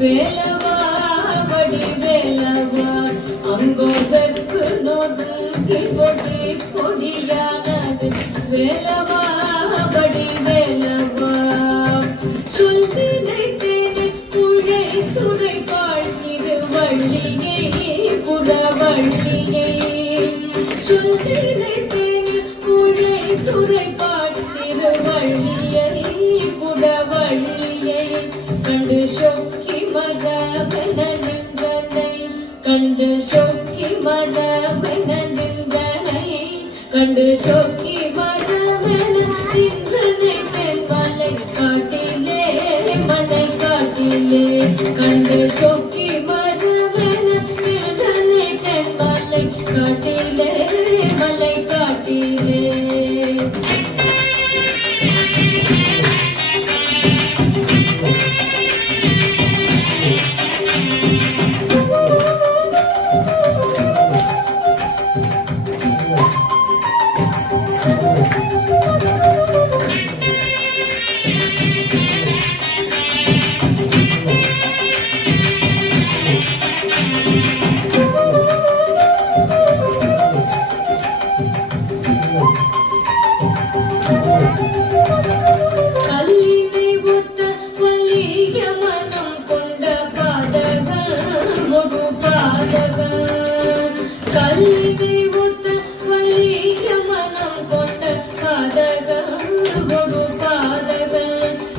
வேலவா வடி வேலவா அங்கோதற்கு நோக்கி பொடி பொடியானது வேலவா வடி வேலவா சொல்லினை தேனை புழை சுரை பாழ்சிறு வள்ளியை புறவள்ளியை சொல்லினை தேனை புழை சுரை பாழ்சிறு வள்ளியை புறவள்ளியை கண்டு சொக்கி மரவன நின்றனை கண்டு சொக்கி மரவன நின்றனை கண்டு சொக்கி மரவன நின்றனை தென்மலை காட்டிலே மலை காட்டிலே கண்டு சொக்கி மரவன நின்றனை தென்மலை காட்டிலே மலை காட்டிலே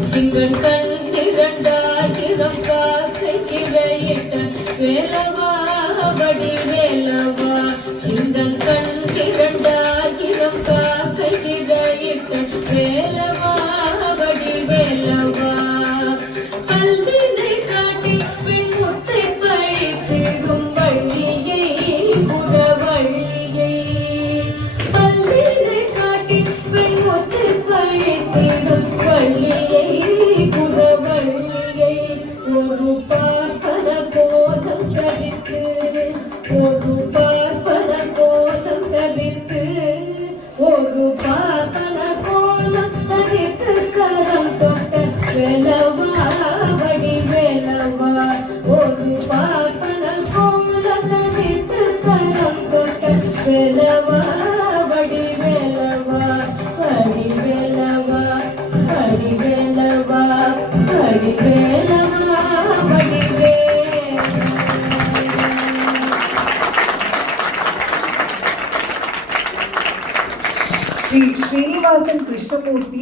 சிங்கன் கண் இரண்டாயிரம் காசை கிரையிட்ட வேலவா வடி வேலவா சிங்கன் கண் இரண்டாயிரம் காசை கிரையிட்ட வேலவா வடி வேலவா பல்வினை காட்டி பின்முத்தை பழித்திடும் வள்ளியை புறவள்ளியை பல்வினை காட்டி பின்முத்தை பழித்திடும் வள்ளியை புறவள்ளியை ஒரு பார்ப்பன கோலம் கவித்து ஒரு பார்ப்பன கோலம் கவித்து ஒரு பார்ப்பன கோலம் கவித்து கரம் தொட்ட வேலவா வடி வேலவா ஒரு பார்ப்பன கோலம் கவித்து கரம் தொட்ட வேலவா வடி வேலவா வடி வேலவா வடி வேலவா வடி வேலவா வடி श्री श्रीनिवासन कृष्णमूर्ति